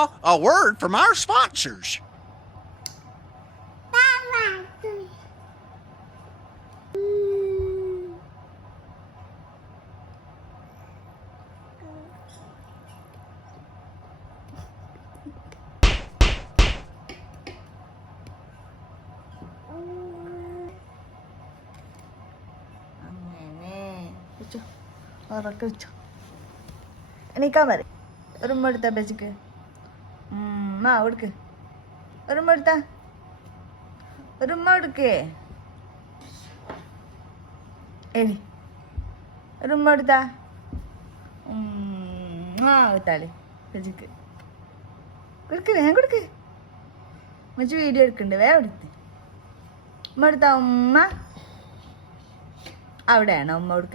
now, a word from our sponsors. ഉറക്കെ വെച്ചോ. എണീക്കാൻ പറ. ഒരു ഉമ്മ എടുത്താ ബേച്ചിക്ക്. കൊടുക്ക്. ഒരു ഉമ്മ എടുത്താ. ഒരു ഉമ്മ എടുക്കേ. എണി. ഒരു ഉമ്മ എടുത്താ. എടുത്താളി ബേച്ചിക്ക്. കൊടുക്ക്, ഞാൻ കൊടുക്ക്. മച്ച് വീഡിയോ എടുക്കണ്ട്, വേറെ എടുത്ത്. ഉമ്മ എടുത്താ. ഉമ്മ അവിടെയാണോ ഉമ്മ കൊടുക്കുക?